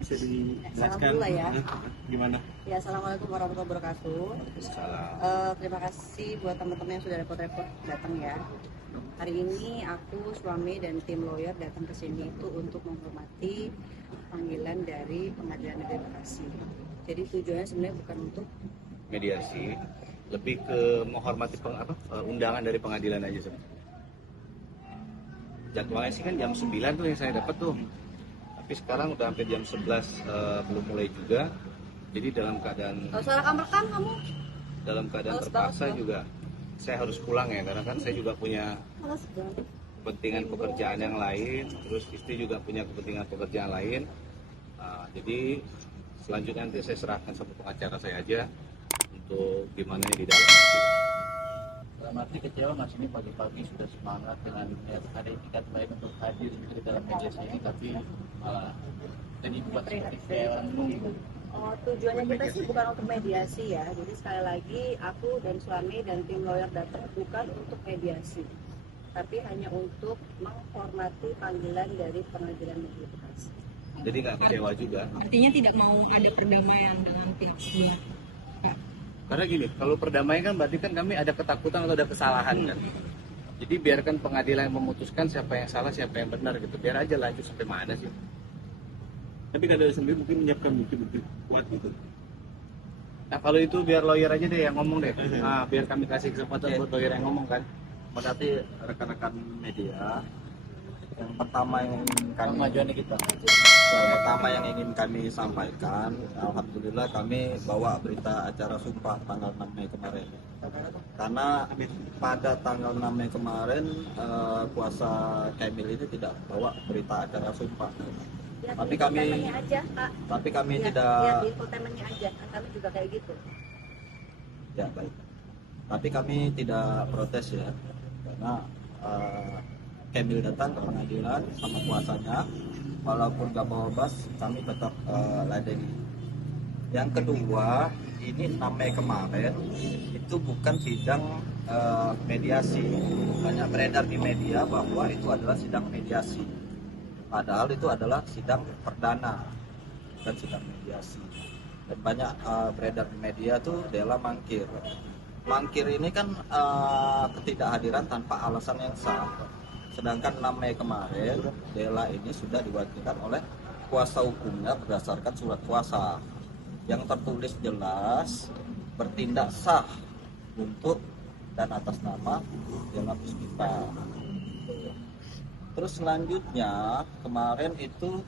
Bisa Salam dijelaskan dulu lah ya. gimana? Ya, assalamualaikum warahmatullahi wabarakatuh. Salam. Terima kasih buat teman-teman yang sudah repot-repot datang ya. Hari ini aku, suami dan tim lawyer datang ke sini itu untuk menghormati panggilan dari Pengadilan Negeri Bekasi. Jadi tujuannya sebenarnya bukan untuk Mediasi, lebih ke menghormati undangan dari pengadilan aja sebenarnya. Jadwalnya sih kan jam 9 tuh yang saya dapat tuh. Tapi sekarang udah hampir jam 11 belum mulai juga. Jadi dalam keadaan salah rekam kamu. Males terpaksa banget, juga saya harus pulang ya, karena kan saya juga punya Males banget. kepentingan pekerjaan yang lain, terus istri juga punya kepentingan pekerjaan lain. Jadi selanjutnya nanti saya serahkan sama pengacara saya aja untuk gimana di dalam nanti. Dalam arti kecewa Mas, ini pagi-pagi sudah semangat dengan ada etikat baik untuk hadir di dalam mediasi ini, tapi malah jadi buat seperti kecewa. Tujuannya kita sih bukan untuk mediasi ya. Jadi sekali lagi aku dan suami dan tim lawyer datang bukan untuk mediasi, tapi hanya untuk menghormati panggilan dari Pengadilan Negeri Bekasi. Jadi nggak kecewa juga. Artinya tidak mau ada perdamaian dengan pihak sebelah. Karena gini, kalau perdamaian kan berarti kan kami ada ketakutan atau ada kesalahan kan. Jadi biarkan pengadilan yang memutuskan siapa yang salah, siapa yang benar gitu. Biar aja lanjut sampai mana sih. Tapi kadang sendiri mungkin menyiapkan bukti-bukti kuat gitu. Nah kalau itu biar lawyer aja deh yang ngomong deh. Nah, biar kami kasih kesempatan buat lawyer yang ngomong kan. Berarti rekan-rekan media, yang pertama yang ingin kami sampaikan, alhamdulillah kami bawa berita acara sumpah tanggal 6 Mei kemarin. Karena pada tanggal 6 Mei kemarin kuasa Kamil ini tidak bawa berita acara sumpah. Ya, Tapi kami- aja, Kak. Tapi kami Ya, tidak ya, di infotainmentnya aja. Kami juga kayak gitu. Ya baik. Tapi kami tidak protes ya, karena Kamil datang ke pengadilan sama kuasanya, walaupun gak bawa bas, kami tetap ladeni. Yang kedua, ini 6 Mei kemarin itu bukan sidang mediasi. Banyak beredar di media bahwa itu adalah sidang mediasi. Padahal itu adalah sidang perdana dan sidang mediasi. Dan banyak beredar di media tuh Dela mangkir. Mangkir ini kan ketidakhadiran tanpa alasan yang sah. Sedangkan 6 Mei kemarin Dela ini sudah diwakilkan oleh kuasa hukumnya berdasarkan surat kuasa yang tertulis jelas bertindak sah untuk dan atas nama Dela Puspita. Terus selanjutnya kemarin itu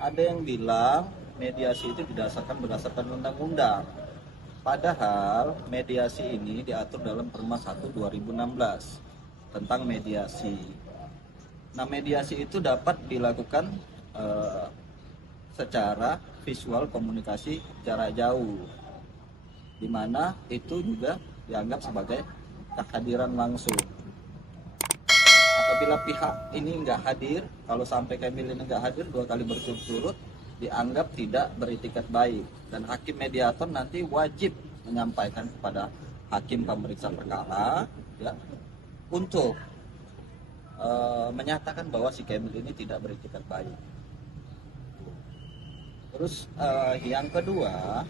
ada yang bilang mediasi itu berdasarkan undang-undang. Padahal mediasi ini diatur dalam Perma 1 2016 tentang mediasi. Nah, mediasi itu dapat dilakukan secara visual komunikasi jarak jauh, di mana itu juga dianggap sebagai kehadiran langsung. Apabila pihak ini nggak hadir, kalau sampai Kamil ini nggak hadir 2 kali berturut-turut, dianggap tidak beritikat baik, dan hakim mediator nanti wajib menyampaikan kepada hakim pemeriksa perkara ya, untuk menyatakan bahwa si Kamil ini tidak beritikat baik. Terus yang kedua,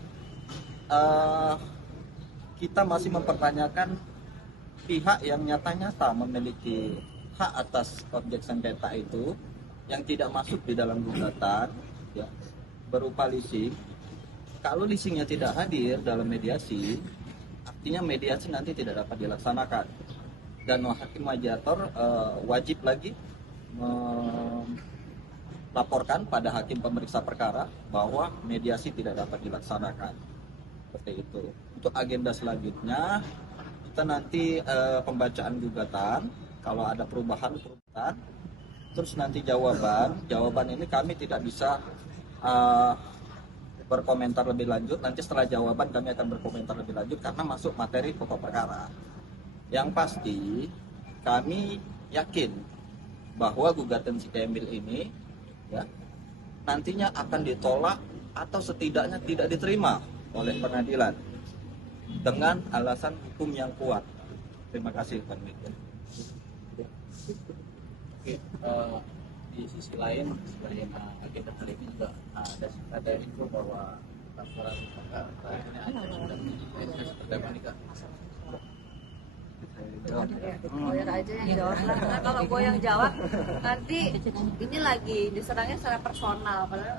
kita masih mempertanyakan pihak yang nyata-nyata memiliki hak atas objek sengketa itu yang tidak masuk di dalam gugatan ya, berupa leasing. Kalau leasingnya tidak hadir dalam mediasi, artinya mediasi nanti tidak dapat dilaksanakan, dan hakim mediator wajib lagi melaporkan pada hakim pemeriksa perkara bahwa mediasi tidak dapat dilaksanakan. Seperti itu. Untuk agenda selanjutnya kita nanti pembacaan gugatan, kalau ada perubahan, terus nanti jawaban ini kami tidak bisa berkomentar lebih lanjut. Nanti setelah jawaban kami akan berkomentar lebih lanjut karena masuk materi pokok perkara. Yang pasti kami yakin bahwa gugatan si Kamil ini ya, nantinya akan ditolak atau setidaknya tidak diterima oleh pengadilan dengan alasan hukum yang kuat. Terima kasih Pak Mika. Oke, di sisi lain sebagai agenda kali ini juga ada ada info bahwa laporan perdamaian nikah. Lawyer aja yang jawab lah. Karena kalau gue yang jawab nanti ini lagi diserangnya secara personal, padahal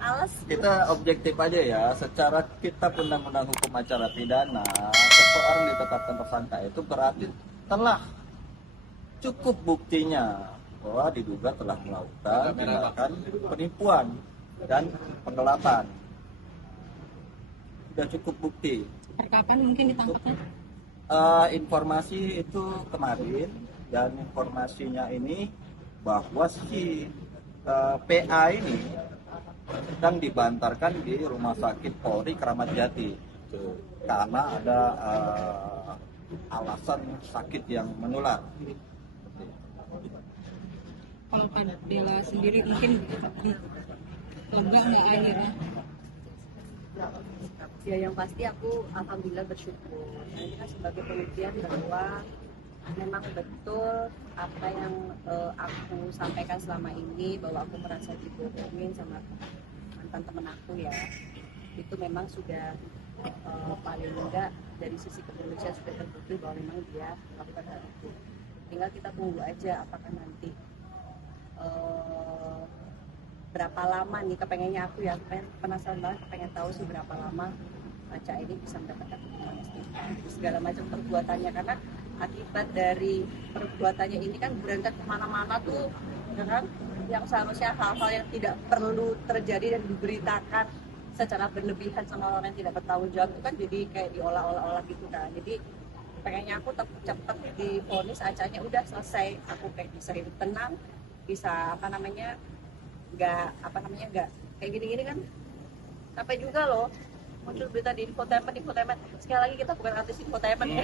males. Kita objektif aja ya, secara kitab undang-undang hukum acara pidana, seseorang ditetapkan tersangka itu berarti telah cukup buktinya bahwa diduga telah melakukan tindakan penipuan dan penggelapan. Sudah cukup bukti. Perkapan mungkin ditangkapnya? Informasi itu kemarin, dan informasinya ini bahwa si PA ini sedang dibantarkan di Rumah Sakit Polri Kramat Jati karena ada alasan sakit yang menular. Kalau Kak Dela sendiri mungkin lega nggak akhirnya? Ya yang pasti aku alhamdulillah bersyukur. Ini kan sebagai pembuktian bahwa memang betul apa yang aku sampaikan selama ini, bahwa aku merasa dibohongin sama mantan temen aku ya, itu memang sudah paling enggak dari sisi kepolisian sudah terbukti bahwa memang dia melakukan hal itu. Tinggal kita tunggu aja apakah nanti berapa lama nih, kepengennya aku ya, penasaran banget, pengen tahu sih berapa lama Aca ini bisa mendapatkan hukuman segala macam perbuatannya, karena akibat dari perbuatannya ini kan berangkat kemana-mana tuh, ya kan, yang seharusnya hal-hal yang tidak perlu terjadi dan diberitakan secara berlebihan sama orang yang tidak bertanggung jawab itu kan jadi kayak diolah-olah gitu kan. Jadi pengennya aku cepet divonis, Acanya udah selesai, aku kayak bisa hidup tenang, bisa nggak kayak gini-gini kan. Capek juga loh muncul berita di infotainment. Sekali lagi kita bukan artis infotainment ya.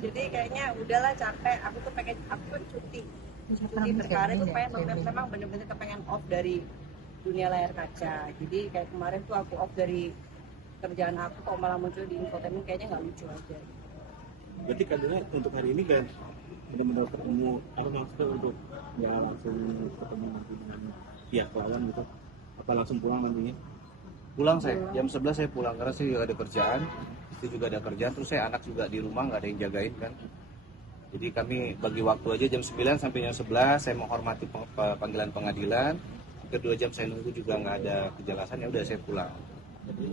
Jadi kayaknya udahlah, capek. Aku kan cuti berkarir tuh memang bener-bener kepengen off dari dunia layar kaca. Jadi kayak kemarin tuh aku off dari kerjaan aku, kok malah muncul di infotainment, kayaknya nggak lucu aja. Berarti kadang untuk hari ini kan benar-benar ketemu, aku maksudnya untuk ya langsung ketemu nanti dengan pihak lawan gitu, apa langsung pulang nantinya? Pulang saya, jam 11 saya pulang karena saya juga ada kerjaan, istri juga ada kerjaan, terus saya anak juga di rumah nggak ada yang jagain kan. Jadi kami bagi waktu aja jam 9 sampai jam 11 saya menghormati panggilan pengadilan. Kedua jam saya nunggu juga nggak ada kejelasan, ya udah saya pulang. Jadi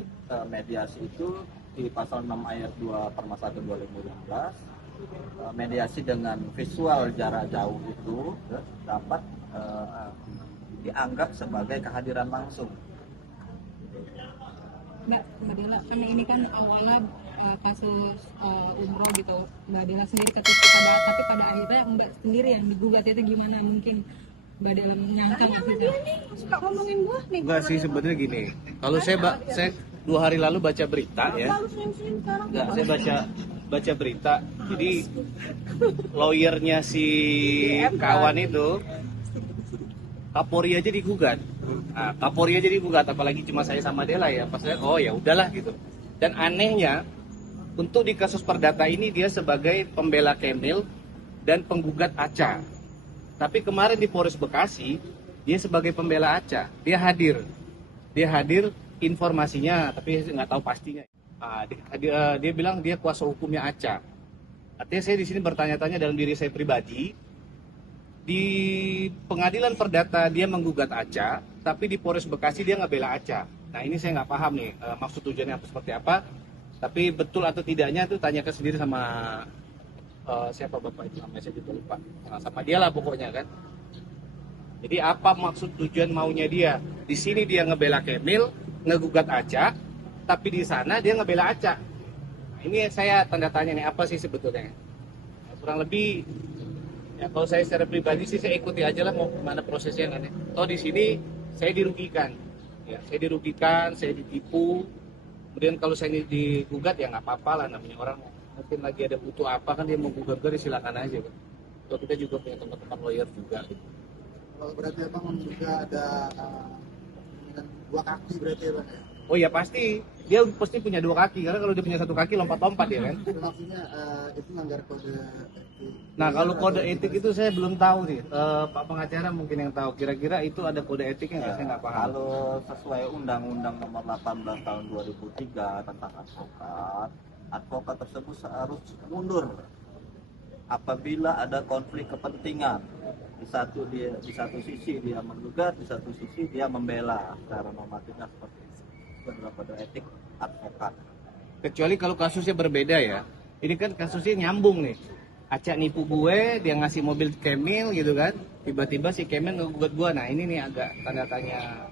mediasi itu di pasal 6 ayat 2 Perma 1 2016, mediasi dengan visual jarak jauh itu dapat dianggap sebagai kehadiran langsung. Mbak Dela, karena ini kan awalnya kasus umroh gitu, Mbak Dela sendiri ketika tapi pada akhirnya Mbak sendiri yang digugat, itu gimana mungkin Mbak Dela menyangka maksudnya? Suka ngomongin gua nih. Enggak sih, sebenarnya gini, kalau saya 2 hari lalu baca berita ya, enggak, saya baca berita, jadi lawyernya si kawan itu Kapolri aja digugat. Nah, Kapolri aja digugat, apalagi cuma saya sama Dela ya. Pas saya, oh ya udahlah gitu. Dan anehnya untuk di kasus perdata ini dia sebagai pembela Kemil dan penggugat Aca. Tapi kemarin di Polres Bekasi dia sebagai pembela Aca. Dia hadir informasinya, tapi nggak tahu pastinya. Dia bilang dia kuasa hukumnya Aca. Artinya saya di sini bertanya-tanya dalam diri saya pribadi. Di pengadilan perdata dia menggugat Aca, tapi di Polres Bekasi dia ngebela Aca. Nah ini saya nggak paham nih maksud tujuannya seperti apa. Tapi betul atau tidaknya itu tanyakan sendiri sama siapa bapak itu namanya, saya juga lupa. Nah, sama dia lah pokoknya kan. Jadi apa maksud tujuan maunya dia? Di sini dia ngebela Kemil, ngegugat Aca, tapi di sana dia ngebela Aca. Nah, ini saya tanda tanya nih, apa sih sebetulnya? Nah, kurang lebih. Ya, kalau saya secara pribadi sih saya ikuti aja lah mau gimana prosesnya nanti. Toh di sini saya dirugikan, ya saya ditipu. Kemudian kalau saya ini digugat ya nggak apa-apa lah, namanya orang mungkin lagi ada butuh apa kan dia mau gugat, silakan aja kan. Toh kita juga punya teman-teman lawyer juga. Gitu. Kalau berarti abang juga ada dengan 2 kaki berarti ya bang ya? Oh ya pasti, dia pasti punya 2 kaki, karena kalau dia punya 1 kaki lompat-lompat ya kan. Maksudnya itu melanggar kode etik. Nah kalau kode etik itu saya belum tahu nih. Pak pengacara mungkin yang tahu. Kira-kira itu ada kode etiknya nggak? Saya nggak paham. Kalau sesuai Undang-Undang Nomor 18 Tahun 2003 tentang advokat, advokat tersebut harus mundur apabila ada konflik kepentingan. Di satu sisi dia menggugat, di satu sisi dia membela. Secara normatifnya seperti itu. Itu adalah kode etik advokat. Kecuali kalau kasusnya berbeda ya. Ini kan kasusnya nyambung nih. Acak nipu gue, dia ngasih mobil Kemil gitu kan. Tiba-tiba si Kemil ngegugat gue. Nah ini nih agak tanda tanya.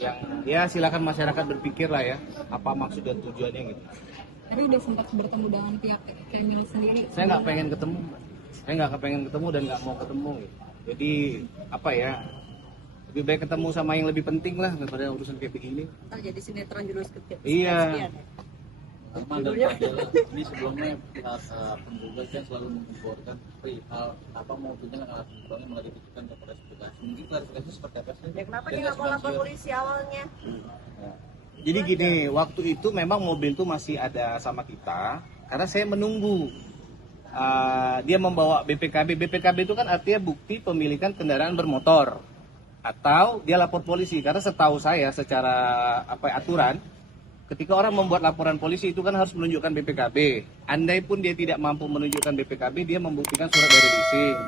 Yang ya silakan masyarakat berpikir lah ya. Apa maksud dan tujuannya gitu. Tapi udah sempat bertemu dengan pihak Kemil sendiri. Saya nggak pengen ketemu. Saya nggak kepengen ketemu dan nggak mau ketemu gitu. Jadi apa ya. Lebih baik ketemu sama yang lebih penting lah daripada urusan kayak begini. Ntar jadi sinetron jurus ketiga. Iya. Sama dan Fadela ini sebelumnya pihak penggugat kan selalu mengemborkan perihal kenapa mobilnya alat pembuangan malah dititipkan ke Polres Bekasi. Mungkin klarifikasi seperti apa sih? Ya, kenapa dia nggak mau lapor polisi awalnya? Jadi gini, waktu itu memang mobil itu masih ada sama kita karena saya menunggu. Dia membawa BPKB. BPKB itu kan artinya bukti pemilikan kendaraan bermotor. Atau dia lapor polisi. Karena setahu saya secara aturan, ketika orang membuat laporan polisi itu kan harus menunjukkan BPKB. Andai pun dia tidak mampu menunjukkan BPKB, dia membuktikan surat dari leasing.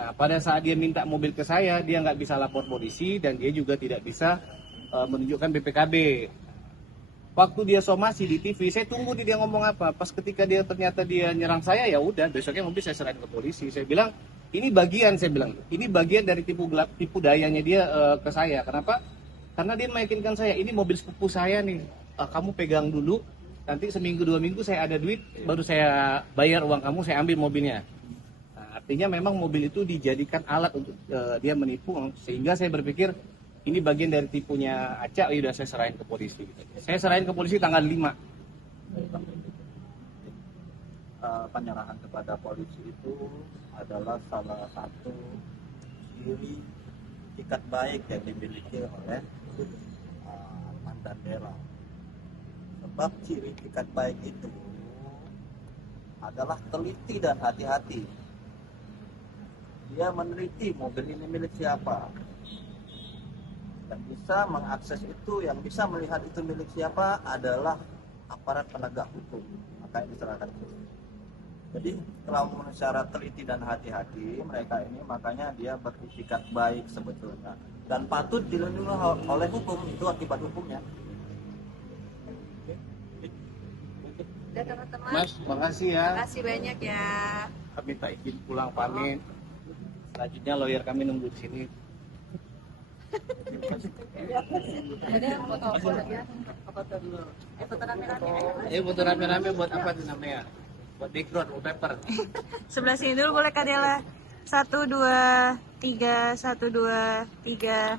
Nah, pada saat dia minta mobil ke saya, dia nggak bisa lapor polisi dan dia juga tidak bisa menunjukkan BPKB. Waktu dia somasi di TV, saya tunggu dia ngomong apa. Pas ketika dia ternyata dia nyerang saya, ya udah besoknya mobil saya serahin ke polisi. Saya bilang ini bagian, ini bagian dari tipu dayanya dia ke saya. Kenapa? Karena dia meyakinkan saya ini mobil sepupu saya nih. Kamu pegang dulu, nanti seminggu 2 minggu saya ada duit, baru saya bayar uang kamu, saya ambil mobilnya. Nah, artinya memang mobil itu dijadikan alat untuk dia menipu, sehingga saya berpikir ini bagian dari tipunya Acak, udah saya serahin ke polisi. Saya serahin ke polisi tanggal 5. Penyerahan kepada polisi itu adalah salah satu ciri itikat baik yang dimiliki oleh mantan Bela. Sebab ciri itikat baik itu adalah teliti dan hati-hati. Dia meneliti mobil ini milik siapa, dan bisa mengakses itu, yang bisa melihat itu milik siapa adalah aparat penegak hukum. Maka ini diserahkan ke polisi. Jadi setelah secara teliti dan hati-hati mereka ini, makanya dia beritikat baik sebetulnya dan patut dilindungi oleh hukum. Itu akibat hukumnya. Udah teman-teman. Mas, makasih ya. Makasih banyak ya. Kami minta izin pulang pamit. Selanjutnya lawyer kami nunggu di sini. Ada foto ya. Foto dulu. Foto rame-rame. Foto rame-rame buat apa tuh namanya? Buat background, wallpaper. Sebelah sini dulu boleh Kak Dela. 1, 2, 3, 1, 2, 3.